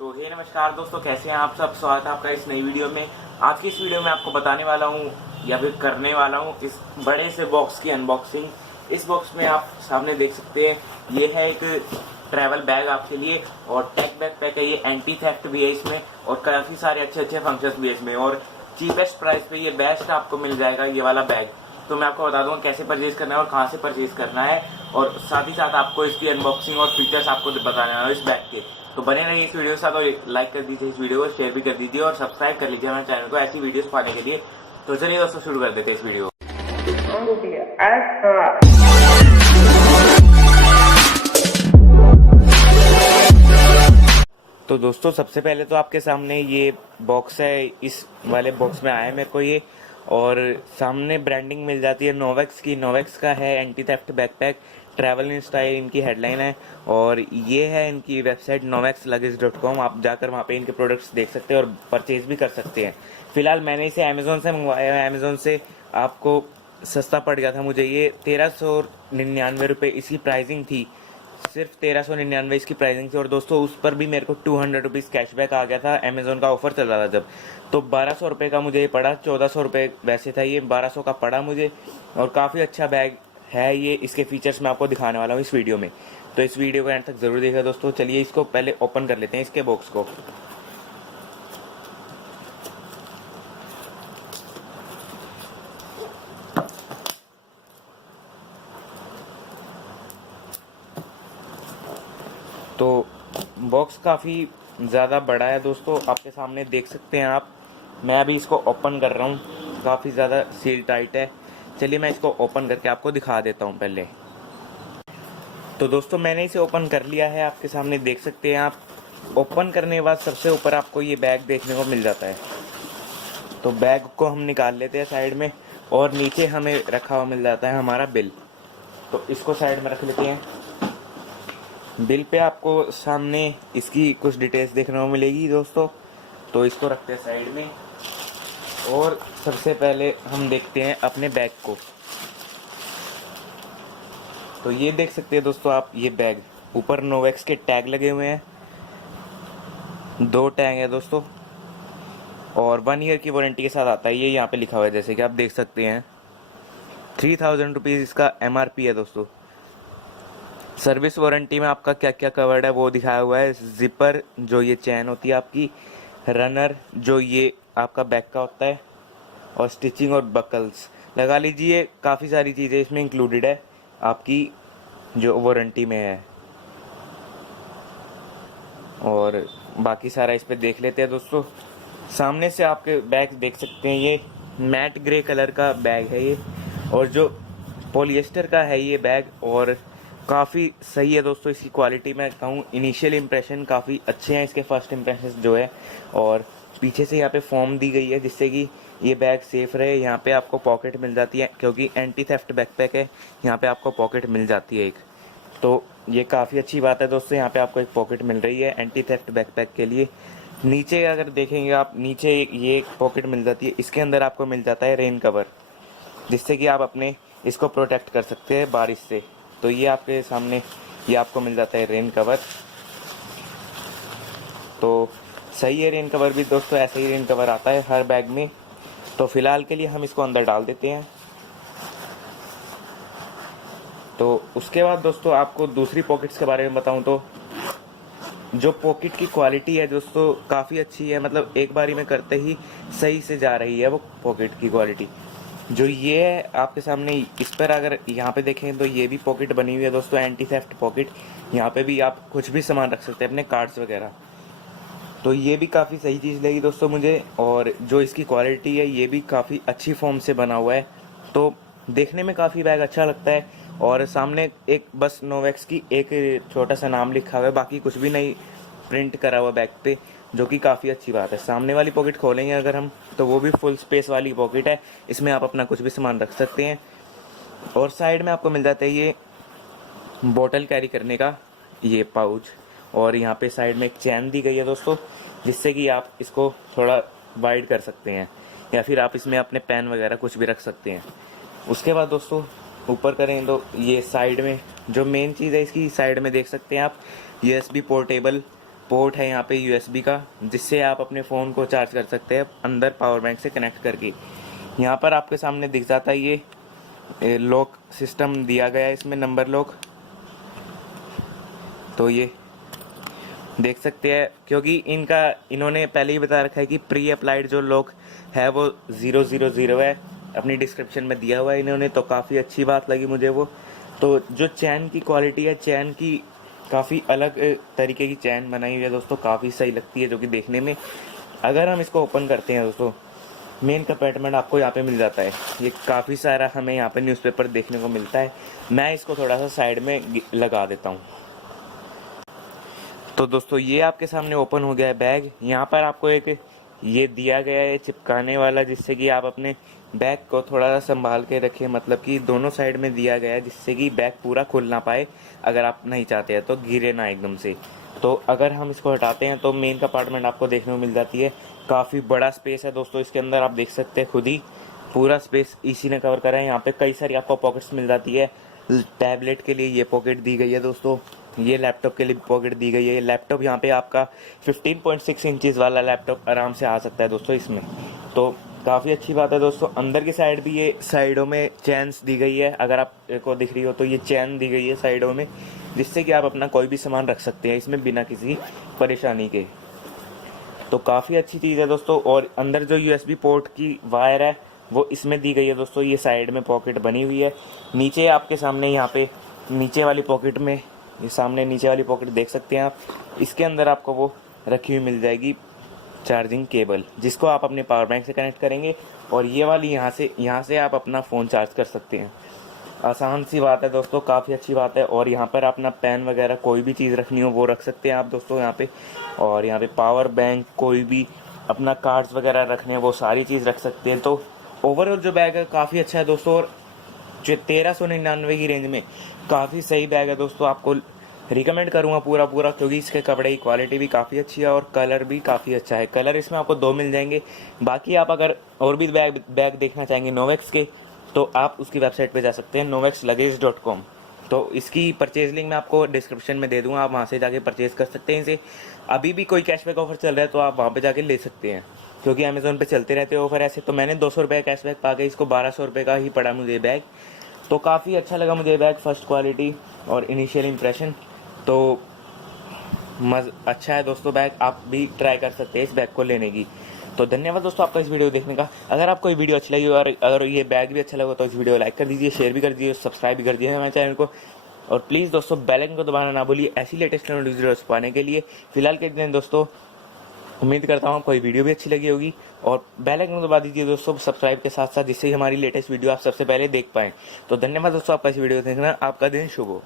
तो हे नमस्कार दोस्तों, कैसे हैं आप सब। स्वागत है आपका इस नई वीडियो में। आज की इस वीडियो में आपको बताने वाला हूँ या फिर करने वाला हूँ इस बड़े से बॉक्स की अनबॉक्सिंग। इस बॉक्स में आप सामने देख सकते हैं, ये है एक ट्रैवल बैग आपके लिए और टेक बैग पैक है। ये एंटी थेफ्ट भी है इसमें और काफी सारे अच्छे अच्छे फंक्शंस भी है इसमें और चीपेस्ट प्राइस पे ये बेस्ट आपको मिल जाएगा ये वाला बैग। तो मैं आपको बता दूंगा कैसे परचेज करना है और कहाँ से परचेज करना है, और साथ ही साथ आपको इसकी अनबॉक्सिंग और फीचर्स आपको बताने वाला हूं इस बैग के। तो बने रहिए इस वीडियो के साथ और लाइक कर दीजिए इस वीडियो को, शेयर भी कर दीजिए और सब्सक्राइब कर लीजिए हमारे चैनल को ऐसी वीडियोस पाने के लिए। तो चलिए दोस्तों शुरू कर देते हैं इस वीडियो। तो दोस्तों सबसे पहले तो आपके सामने ये बॉक्स है। इस वाले बॉक्स में आया मेरे को ये, और सामने ब्रांडिंग मिल जाती है नोवेक्स की। नोवेक्स का है anti theft backpack, travel in style इनकी हेडलाइन है। और ये है इनकी वेबसाइट novexluggage.com। आप जाकर वहाँ पे इनके प्रोडक्ट्स देख सकते हैं और परचेज भी कर सकते हैं। फिलहाल मैंने इसे अमेजोन से मंगवाया है। अमेजोन से आपको सस्ता पड़ गया था मुझे ये 1399 रुपये इसकी प्राइसिंग थी। सिर्फ 1399 इसकी प्राइसिंग थी। और दोस्तों उस पर भी मेरे को 200 रुपीज़ कैशबैक आ गया था, अमेजोन का ऑफर चल रहा था जब। तो 1200 रुपये का मुझे ये पड़ा। 1400 रुपये वैसे था, ये 1200 का पड़ा मुझे। और काफ़ी अच्छा बैग है ये। इसके फीचर्स मैं आपको दिखाने वाला हूँ इस वीडियो में, तो इस वीडियो को एंड तक जरूर देखिए दोस्तों। चलिए इसको पहले ओपन कर लेते हैं इसके बॉक्स को। तो बॉक्स काफ़ी ज़्यादा बड़ा है दोस्तों, आपके सामने देख सकते हैं आप। मैं अभी इसको ओपन कर रहा हूँ, काफ़ी ज़्यादा सील टाइट है। चलिए मैं इसको ओपन करके आपको दिखा देता हूँ पहले। तो दोस्तों मैंने इसे ओपन कर लिया है, आपके सामने देख सकते हैं आप। ओपन करने के बाद सबसे ऊपर आपको ये बैग देखने को मिल जाता है। तो बैग को हम निकाल लेते हैं साइड में, और नीचे हमें रखा हुआ मिल जाता है हमारा बिल। तो इसको साइड में रख लेते हैं। बिल पे आपको सामने इसकी कुछ डिटेल्स देखने को मिलेगी दोस्तों। तो इसको रखते हैं साइड में, और सबसे पहले हम देखते हैं अपने बैग को। तो ये देख सकते हैं दोस्तों आप, ये बैग ऊपर नोवेक्स के टैग लगे हुए हैं। 2 टैग है दोस्तों, और 1 ईयर की वारंटी के साथ आता है। ये यहाँ पे लिखा हुआ है जैसे कि आप देख सकते हैं। 3000 रुपीज़ इसका MRP है दोस्तों। सर्विस वारंटी में आपका क्या क्या कवर्ड है वो दिखाया हुआ है। जिपर जो ये चैन होती है आपकी, रनर जो ये आपका बैग का होता है, और स्टिचिंग और बकल्स लगा लीजिए। काफ़ी सारी चीज़ें इसमें इंक्लूडेड है आपकी जो वारंटी में है। और बाकी सारा इस पे देख लेते हैं दोस्तों। सामने से आपके बैग देख सकते हैं, ये मैट ग्रे कलर का बैग है ये, और जो पॉलिएस्टर का है ये बैग, और काफ़ी सही है दोस्तों। इसकी क्वालिटी मैं कहूँ, इनिशियल इंप्रेशन काफ़ी अच्छे हैं इसके, फर्स्ट इंप्रेशन जो है। और पीछे से यहाँ पे फॉर्म दी गई है जिससे कि ये बैग सेफ रहे। यहाँ पे आपको पॉकेट मिल जाती है, क्योंकि एंटी थेफ्ट बैकपैक है। यहाँ पे आपको पॉकेट मिल जाती है एक, तो ये काफ़ी अच्छी बात है दोस्तों। यहाँ पे आपको एक पॉकेट मिल रही है एंटी थेफ्ट बैकपैक के लिए। नीचे अगर देखेंगे आप, नीचे ये एक पॉकेट मिल जाती है। इसके अंदर आपको मिल जाता है रेन कवर, जिससे कि आप अपने इसको प्रोटेक्ट कर सकते हैं बारिश से। तो ये आपके सामने ये आपको मिल जाता है रेन कवर। तो सही है, रेन कवर भी दोस्तों ऐसे ही रेन कवर आता है हर बैग में। तो फिलहाल के लिए हम इसको अंदर डाल देते हैं। तो उसके बाद दोस्तों आपको दूसरी पॉकेट्स के बारे में बताऊं तो जो पॉकेट की क्वालिटी है दोस्तों काफ़ी अच्छी है। मतलब एक बारी में करते ही सही से जा रही है वो पॉकेट की क्वालिटी। जो ये है आपके सामने, इस पर अगर यहाँ पे देखें तो ये भी पॉकेट बनी हुई है दोस्तों, एंटी थेफ्ट पॉकेट। यहाँ पे भी आप कुछ भी सामान रख सकते हैं, अपने कार्ड्स वगैरह। तो ये भी काफ़ी सही चीज़ लगी दोस्तों मुझे। और जो इसकी क्वालिटी है ये भी काफ़ी अच्छी फॉर्म से बना हुआ है। तो देखने में काफ़ी बैग अच्छा लगता है। और सामने एक बस नोवेक्स की एक छोटा सा नाम लिखा हुआ है, बाकी कुछ भी नहीं प्रिंट करा हुआ बैग पे, जो कि काफ़ी अच्छी बात है। सामने वाली पॉकेट खोलेंगे अगर हम, तो वो भी फुल स्पेस वाली पॉकेट है। इसमें आप अपना कुछ भी सामान रख सकते हैं। और साइड में आपको मिल जाता है ये बोतल कैरी करने का ये पाउच, और यहाँ पे साइड में एक चैन दी गई है दोस्तों, जिससे कि आप इसको थोड़ा वाइड कर सकते हैं, या फिर आप इसमें अपने पेन वगैरह कुछ भी रख सकते हैं। उसके बाद दोस्तों ऊपर करें तो ये साइड में जो मेन चीज़ है इसकी, साइड में देख सकते हैं आप USB पोर्टेबल पोर्ट है यहाँ पे यूएसबी का, जिससे आप अपने फ़ोन को चार्ज कर सकते हैं अंदर पावर बैंक से कनेक्ट करके। यहाँ पर आपके सामने दिख जाता है ये लॉक सिस्टम दिया गया है इसमें, नंबर लॉक। तो ये देख सकते हैं, क्योंकि इन्होंने पहले ही बता रखा है कि प्री अप्लाइड जो लॉक है वो 000 है, अपनी डिस्क्रिप्शन में दिया हुआ है इन्होंने, तो काफ़ी अच्छी बात लगी मुझे वो। तो जो चैन की क्वालिटी है, चैन की काफ़ी अलग तरीके की चैन बनाई हुई है दोस्तों, काफ़ी सही लगती है जो कि देखने में। अगर हम इसको ओपन करते हैं दोस्तों, मेन कंपार्टमेंट आपको यहाँ पे मिल जाता है। ये काफ़ी सारा हमें यहाँ पे न्यूज़पेपर देखने को मिलता है। मैं इसको थोड़ा सा साइड में लगा देता हूँ। तो दोस्तों ये आपके सामने ओपन हो गया है बैग। यहाँ पर आपको एक ये दिया गया है चिपकाने वाला, जिससे कि आप अपने बैग को थोड़ा सा संभाल के रखें, मतलब कि दोनों साइड में दिया गया है जिससे कि बैग पूरा खुल ना पाए, अगर आप नहीं चाहते हैं तो गिरे ना एकदम से। तो अगर हम इसको हटाते हैं तो मेन कंपार्टमेंट आपको देखने को मिल जाती है। काफ़ी बड़ा स्पेस है दोस्तों इसके अंदर, आप देख सकते हैं खुद ही, पूरा स्पेस इसी ने कवर करा है। यहाँ पे कई सारी आपको पॉकेट्स मिल जाती है। टैबलेट के लिए ये पॉकेट दी गई है दोस्तों, ये लैपटॉप के लिए पॉकेट दी गई है। लैपटॉप यहाँ पे आपका 15.6 इंचज़ वाला लैपटॉप आराम से आ सकता है दोस्तों इसमें, तो काफ़ी अच्छी बात है दोस्तों। अंदर की साइड भी ये साइडों में चैन्स दी गई है, अगर आपको दिख रही हो तो ये चैन दी गई है साइडों में, जिससे कि आप अपना कोई भी सामान रख सकते हैं इसमें बिना किसी परेशानी के। तो काफ़ी अच्छी चीज़ है दोस्तों। और अंदर जो यूएसबी पोर्ट की वायर है वो इसमें दी गई है दोस्तों, ये साइड में पॉकेट बनी हुई है। नीचे आपके सामने यहाँ पे नीचे वाली पॉकेट में, ये सामने नीचे वाली पॉकेट देख सकते हैं आप, इसके अंदर आपको वो रखी हुई मिल जाएगी चार्जिंग केबल, जिसको आप अपने पावर बैंक से कनेक्ट करेंगे, और ये वाली यहाँ से आप अपना फ़ोन चार्ज कर सकते हैं। आसान सी बात है दोस्तों, काफ़ी अच्छी बात है। और यहाँ पर अपना पेन वगैरह कोई भी चीज़ रखनी हो वो रख सकते हैं आप दोस्तों यहाँ पे। और यहाँ पे पावर बैंक, कोई भी अपना कार्ड्स वगैरह रखने हैं वो सारी चीज़ रख सकते हैं। तो ओवरऑल जो बैग है काफ़ी अच्छा है दोस्तों, और जो 1399 की रेंज में काफ़ी सही बैग है दोस्तों। आपको रिकमेंड करूँगा पूरा, क्योंकि इसके कपड़े की क्वालिटी भी काफ़ी अच्छी है और कलर भी काफ़ी अच्छा है। कलर इसमें आपको 2 मिल जाएंगे। बाकी आप अगर और भी बैग देखना चाहेंगे नोवेक्स के, तो आप उसकी वेबसाइट पे जा सकते हैं novexluggage.com। तो इसकी परचेज लिंक मैं आपको डिस्क्रिप्शन में दे दूंगा, आप वहाँ से जाके परचेज कर सकते हैं इसे। अभी भी कोई कैशबैक ऑफर चल रहा है तो आप वहाँ पे जाके ले सकते हैं, क्योंकि अमेज़ोन पे चलते रहते हैं ऑफर ऐसे। तो मैंने 200 रुपये कैशबैक पा के इसको 1200 रुपये का ही पड़ा मुझे बैग। तो काफ़ी अच्छा लगा मुझे बैग, फर्स्ट क्वालिटी और इनिशियल इम्प्रेशन तो अच्छा है दोस्तों बैग। आप भी ट्राई कर सकते हैं इस बैग को लेने की। तो धन्यवाद दोस्तों आपका इस वीडियो देखने का। अगर आपको ये वीडियो अच्छी लगी और अगर ये बैग भी अच्छा लगा तो इस वीडियो को लाइक कर दीजिए, शेयर भी कर दीजिए, सब्सक्राइब भी कर दीजिए हमारे चैनल को। और प्लीज़ दोस्तों बेल आइकन को दबाना ना भूलिए ऐसी लेटेस्ट वीडियोस पाने के लिए। फिलहाल के दिन दोस्तों उम्मीद करता हूँ आपको ये वीडियो भी अच्छी लगी होगी, और बेल आइकन को दबा दीजिए दोस्तों सब्सक्राइब के साथ साथ, जिससे हमारी लेटेस्ट वीडियो आप सबसे पहले देख पाएँ। तो धन्यवाद दोस्तों आपका इस वीडियो देखना। आपका दिन शुभ हो।